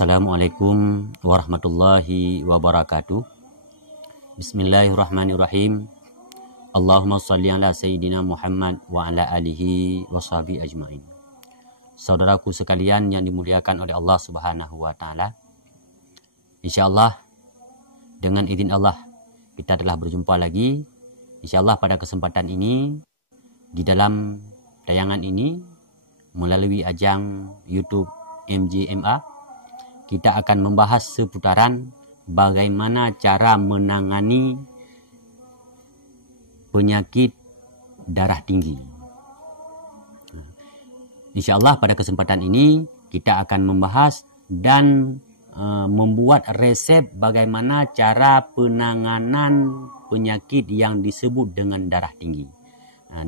Assalamualaikum warahmatullahi wabarakatuh. Bismillahirrahmanirrahim. Allahumma salli ala Sayyidina Muhammad wa ala alihi wa sahbihi ajma'in. Saudaraku sekalian yang dimuliakan oleh Allah Subhanahu wa Ta'ala, InsyaAllah dengan izin Allah kita telah berjumpa lagi. InsyaAllah pada kesempatan ini di dalam tayangan ini melalui ajang YouTube MJMA, kita akan membahas seputaran bagaimana cara menangani penyakit darah tinggi. InsyaAllah pada kesempatan ini kita akan membahas dan membuat resep bagaimana cara penanganan penyakit yang disebut dengan darah tinggi.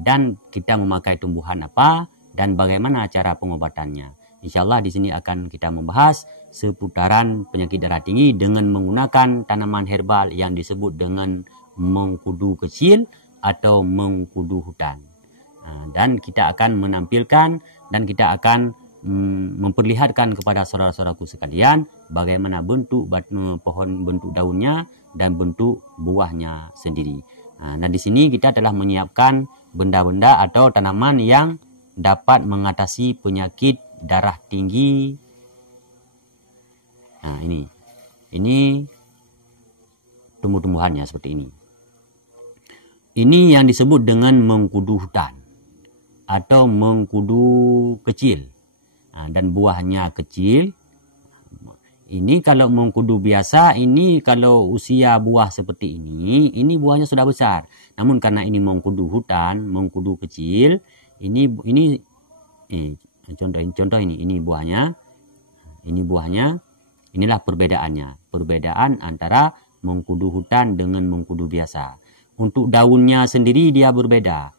Dan kita memakai tumbuhan apa dan bagaimana cara pengobatannya. InsyaAllah di sini akan kita membahas seputaran penyakit darah tinggi dengan menggunakan tanaman herbal yang disebut dengan mengkudu kecil atau mengkudu hutan. Dan kita akan menampilkan dan kita akan memperlihatkan kepada saudara-saudaraku sekalian bagaimana bentuk pohon, bentuk daunnya dan bentuk buahnya sendiri. Nah, di sini kita telah menyiapkan benda-benda atau tanaman yang dapat mengatasi penyakit darah tinggi. Nah, ini tumbuh-tumbuhannya seperti ini. Ini yang disebut dengan mengkudu hutan atau mengkudu kecil. Dan buahnya kecil. Ini kalau mengkudu biasa, ini kalau usia buah seperti ini buahnya sudah besar. Namun karena ini mengkudu hutan, mengkudu kecil, contoh ini buahnya, inilah perbedaannya. Perbedaan antara mengkudu hutan dengan mengkudu biasa. Untuk daunnya sendiri dia berbeda.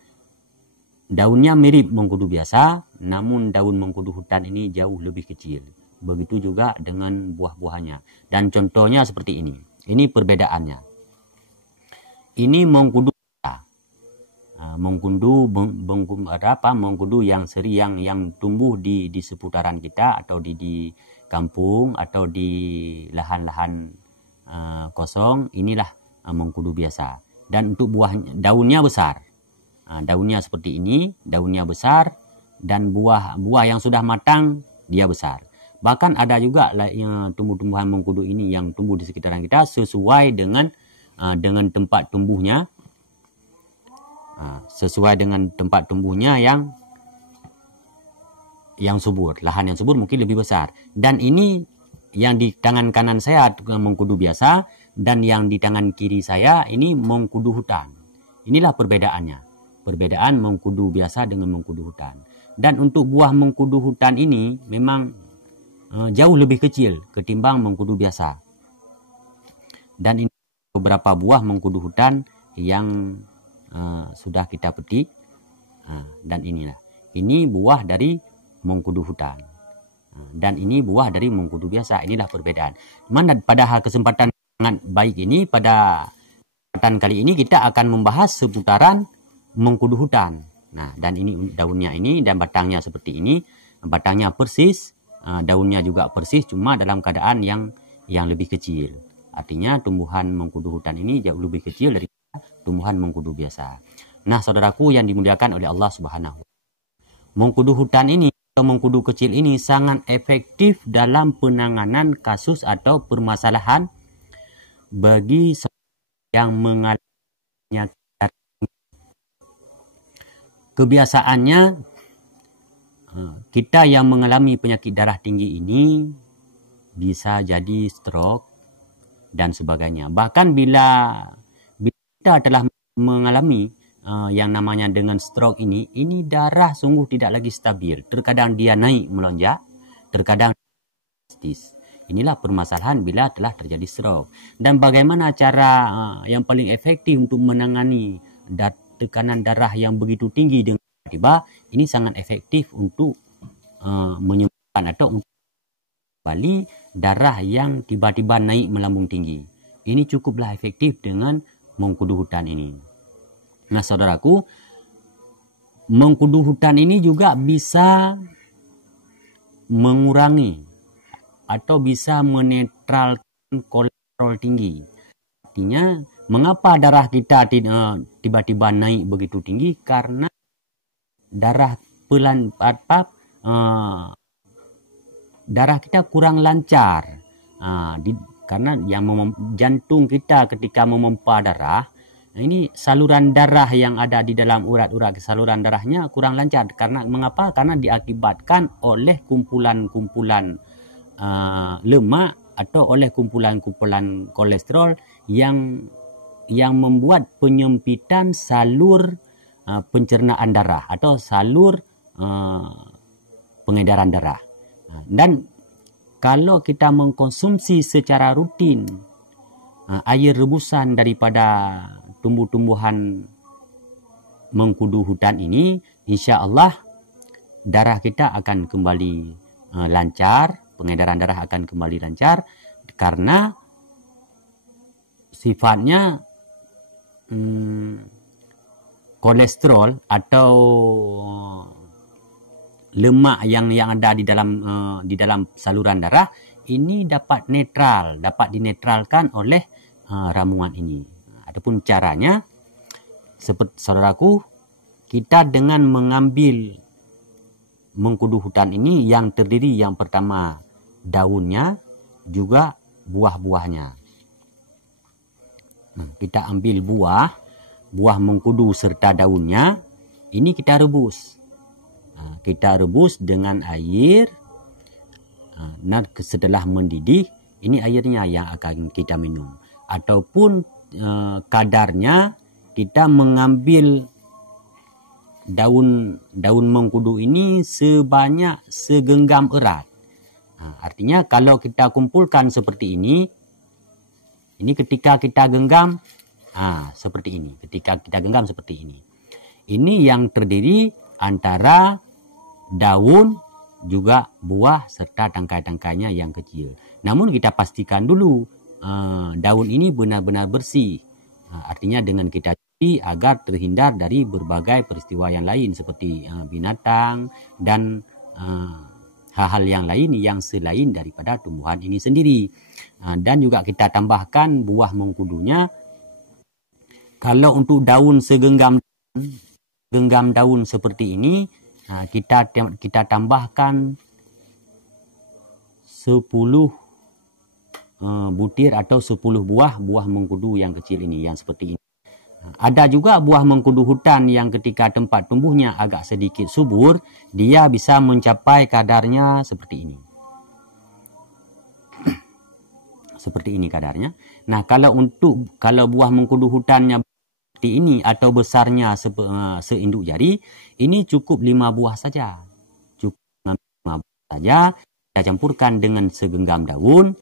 Daunnya mirip mengkudu biasa, namun daun mengkudu hutan ini jauh lebih kecil. Begitu juga dengan buah-buahnya. Dan contohnya seperti ini. Ini perbedaannya. Ini mengkudu mengkudu yang seri yang tumbuh di seputaran kita atau di kampung atau di lahan-lahan kosong, inilah mengkudu biasa. Dan untuk daunnya besar. Daunnya seperti ini, daunnya besar dan buah yang sudah matang dia besar. Bahkan ada juga tumbuh-tumbuhan mengkudu ini yang tumbuh di sekitaran kita sesuai dengan tempat tumbuhnya. Sesuai dengan tempat tumbuhnya yang subur. Lahan yang subur mungkin lebih besar. Dan ini yang di tangan kanan saya mengkudu biasa dan yang di tangan kiri saya ini mengkudu hutan. Inilah perbedaannya. Perbedaan mengkudu biasa dengan mengkudu hutan. Dan untuk buah mengkudu hutan ini memang jauh lebih kecil ketimbang mengkudu biasa. Dan ini beberapa buah mengkudu hutan yang sudah kita petik. Dan inilah. Ini buah dari mengkudu hutan. Dan ini buah dari mengkudu biasa. Inilah perbedaan. Pada kesempatan sangat baik ini, pada kesempatan kali ini kita akan membahas seputaran mengkudu hutan. Nah, dan ini daunnya ini dan batangnya seperti ini. Batangnya persis, daunnya juga persis, cuma dalam keadaan yang lebih kecil. Artinya tumbuhan mengkudu hutan ini jauh lebih kecil dari tumbuhan mengkudu biasa. Nah, saudaraku yang dimuliakan oleh Allah Subhanahu wa Ta'ala, mengkudu hutan ini atau mengkudu kecil ini sangat efektif dalam penanganan kasus atau permasalahan bagi yang mengalami penyakit. Kebiasaannya kita yang mengalami penyakit darah tinggi ini bisa jadi stroke dan sebagainya. Bahkan bila kita telah mengalami yang namanya dengan stroke ini darah sungguh tidak lagi stabil. Terkadang dia naik melonjak, terkadang drastis. Inilah permasalahan bila telah terjadi stroke. Dan bagaimana cara yang paling efektif untuk menangani tekanan darah yang begitu tinggi dengan tiba-tiba, ini sangat efektif untuk menyembuhkan atau untuk kembali darah yang tiba-tiba naik melambung tinggi. Ini cukuplah efektif dengan mengkudu hutan ini. Nah, saudaraku, mengkudu hutan ini juga bisa mengurangi atau bisa menetralkan kolesterol tinggi. Artinya, mengapa darah kita tiba-tiba naik begitu tinggi? Karena darah darah kita kurang lancar. Karena jantung kita ketika memompa darah, ini saluran darah yang ada di dalam urat-urat saluran darahnya kurang lancar. Karena mengapa? Karena diakibatkan oleh kumpulan-kumpulan lemak atau oleh kumpulan-kumpulan kolesterol yang membuat penyempitan salur pencernaan darah atau salur pengedaran darah. Dan kalau kita mengkonsumsi secara rutin air rebusan daripada tumbuh-tumbuhan mengkudu hutan ini, insya Allah darah kita akan kembali lancar, pengedaran darah akan kembali lancar, karena sifatnya kolesterol atau lemak yang ada di dalam saluran darah ini dapat dinetralkan oleh ramuan ini. Adapun caranya, seperti saudaraku, kita dengan mengambil mengkudu hutan ini yang terdiri yang pertama daunnya, juga buah-buahnya. Kita ambil buah mengkudu serta daunnya, ini kita rebus. Kita rebus dengan air. Setelah mendidih, ini airnya yang akan kita minum. Ataupun kadarnya, kita mengambil daun mengkudu ini sebanyak segenggam erat. Artinya kalau kita kumpulkan seperti ini ketika kita genggam, seperti ini. Ketika kita genggam seperti ini. Ini yang terdiri antara daun, juga buah serta tangkai-tangkainya yang kecil. Namun kita pastikan dulu daun ini benar-benar bersih. Artinya dengan kita cuci agar terhindar dari berbagai peristiwa yang lain seperti binatang dan hal-hal yang lain yang selain daripada tumbuhan ini sendiri. Dan juga kita tambahkan buah mengkudunya. Kalau untuk daun segenggam daun seperti ini, kita tambahkan 10 butir atau 10 buah mengkudu yang kecil ini, yang seperti ini. Ada juga buah mengkudu hutan yang ketika tempat tumbuhnya agak sedikit subur, dia bisa mencapai kadarnya seperti ini. Seperti ini kadarnya. Nah, kalau buah mengkudu hutannya seperti ini atau besarnya seinduk jari, ini cukup 5 buah saja. Cukup 5 buah saja. Kita campurkan dengan segenggam daun.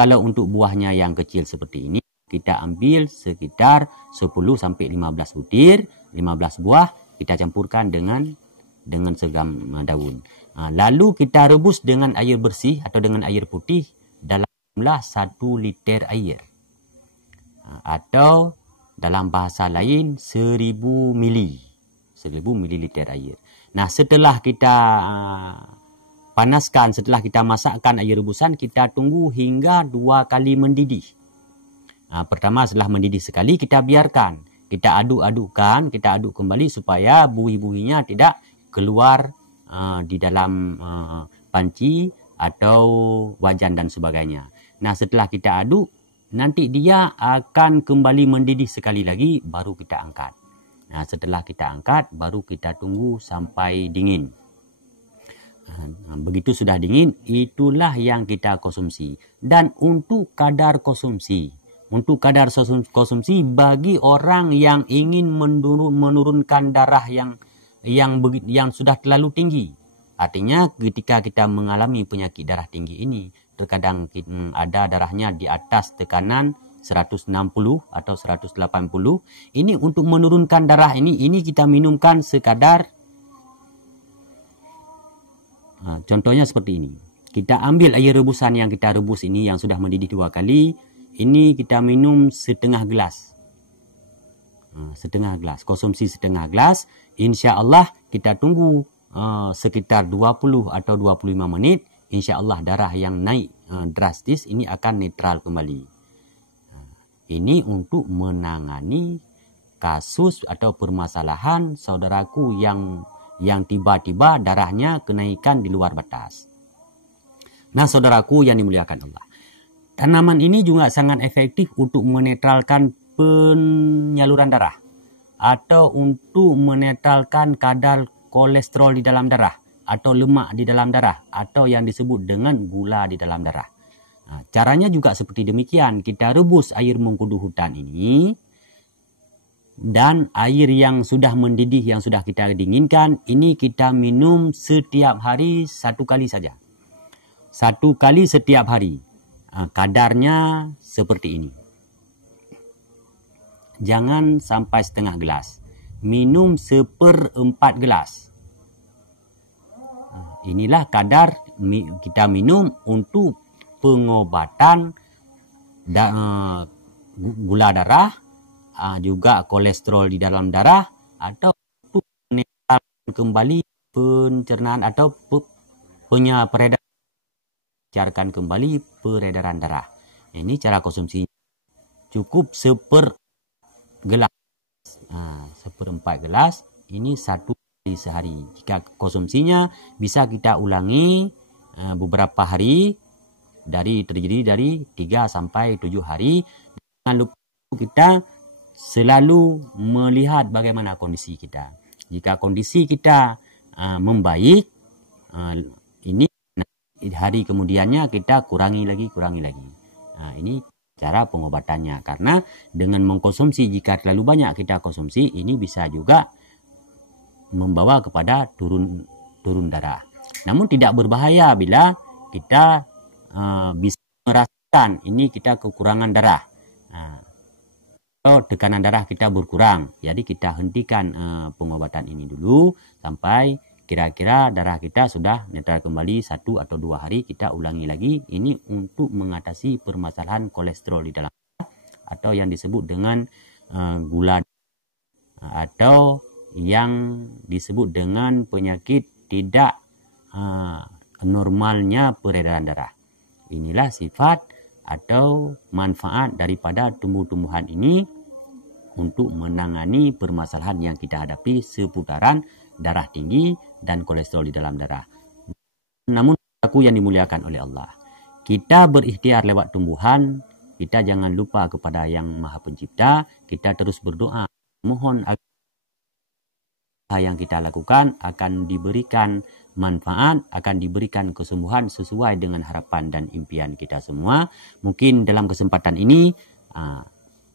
Kalau untuk buahnya yang kecil seperti ini, kita ambil sekitar 10-15 butir, 15 buah, kita campurkan dengan segenggam daun. Lalu kita rebus dengan air bersih atau dengan air putih dalam jumlah 1 liter air. Atau dalam bahasa lain 1000 mililiter air. Nah, setelah kita panaskan, setelah kita masakkan air rebusan, kita tunggu hingga 2 kali mendidih. Pertama, setelah mendidih sekali, kita biarkan. Kita aduk-adukkan, kita aduk kembali supaya buih-buihnya tidak keluar di dalam panci atau wajan dan sebagainya. Nah, setelah kita aduk, nanti dia akan kembali mendidih sekali lagi, baru kita angkat. Nah, setelah kita angkat, baru kita tunggu sampai dingin. Begitu sudah dingin, itulah yang kita konsumsi. Dan untuk kadar konsumsi bagi orang yang ingin menurunkan darah yang sudah terlalu tinggi. Artinya ketika kita mengalami penyakit darah tinggi ini, terkadang ada darahnya di atas tekanan 160 atau 180. Ini untuk menurunkan darah ini kita minumkan sekadar, contohnya seperti ini. Kita ambil air rebusan yang kita rebus ini yang sudah mendidih 2 kali. Ini kita minum setengah gelas. Setengah gelas. Konsumsi setengah gelas. Insya Allah kita tunggu sekitar 20 atau 25 menit. insya Allah darah yang naik drastis ini akan netral kembali. Ini untuk menangani kasus atau permasalahan saudaraku yang tiba-tiba darahnya kenaikan di luar batas. Nah, saudaraku yang dimuliakan Allah, tanaman ini juga sangat efektif untuk menetralkan penyaluran darah atau untuk menetralkan kadar kolesterol di dalam darah atau lemak di dalam darah atau yang disebut dengan gula di dalam darah. Nah, caranya juga seperti demikian. Kita rebus air mengkudu hutan ini dan air yang sudah mendidih, yang sudah kita dinginkan, ini kita minum setiap hari 1 kali saja. 1 kali setiap hari. Kadarnya seperti ini. Jangan sampai setengah gelas. Minum 1/4 gelas. Inilah kadar kita minum untuk pengobatan gula darah, juga kolesterol di dalam darah, atau untuk menetralkan kembali pencernaan atau peredaran kembali darah. Ini cara konsumsi. Cukup 1/4 gelas. 1/4 gelas ini 1 kali sehari. Jika konsumsinya bisa kita ulangi beberapa hari, terdiri dari 3 sampai 7 hari. Jangan lupa kita selalu melihat bagaimana kondisi kita. Jika kondisi kita membaik, ini hari kemudiannya kita kurangi lagi. Ini cara pengobatannya. Karena dengan mengkonsumsi, jika terlalu banyak kita konsumsi, ini bisa juga membawa kepada turun darah. Namun tidak berbahaya bila kita bisa merasakan ini kita kekurangan darah atau tekanan darah kita berkurang. Jadi kita hentikan pengobatan ini dulu sampai kira-kira darah kita sudah netral kembali 1 atau 2 hari. Kita ulangi lagi. Ini untuk mengatasi permasalahan kolesterol di dalam darah atau yang disebut dengan gula atau yang disebut dengan penyakit tidak normalnya peredaran darah. Inilah sifat atau manfaat daripada tumbuh-tumbuhan ini untuk menangani permasalahan yang kita hadapi seputaran darah tinggi dan kolesterol di dalam darah. Namun aku yang dimuliakan oleh Allah, kita berikhtiar lewat tumbuhan, kita jangan lupa kepada Yang Maha Pencipta, kita terus berdoa, mohon agar yang kita lakukan akan diberikan manfaat, akan diberikan kesembuhan sesuai dengan harapan dan impian kita semua. Mungkin dalam kesempatan ini,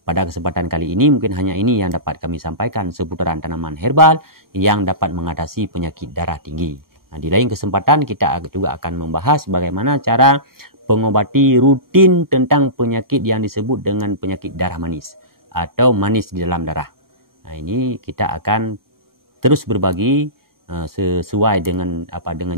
pada kesempatan kali ini, mungkin hanya ini yang dapat kami sampaikan seputaran tanaman herbal yang dapat mengatasi penyakit darah tinggi. Nah, di lain kesempatan kita juga akan membahas bagaimana cara pengobati rutin tentang penyakit yang disebut dengan penyakit darah manis atau manis di dalam darah. Nah, ini kita akan terus berbagi sesuai dengan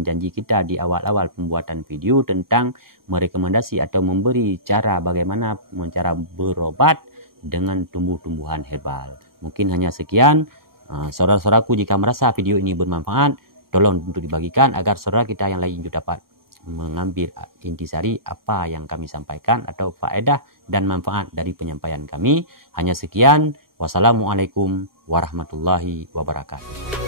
janji kita di awal-awal pembuatan video tentang merekomendasi atau memberi cara bagaimana cara berobat dengan tumbuh-tumbuhan herbal. Mungkin hanya sekian. Saudara-saudaraku, jika merasa video ini bermanfaat, tolong untuk dibagikan agar saudara kita yang lain juga dapat mengambil intisari apa yang kami sampaikan atau faedah dan manfaat dari penyampaian kami. Hanya sekian. Wassalamualaikum warahmatullahi wabarakatuh.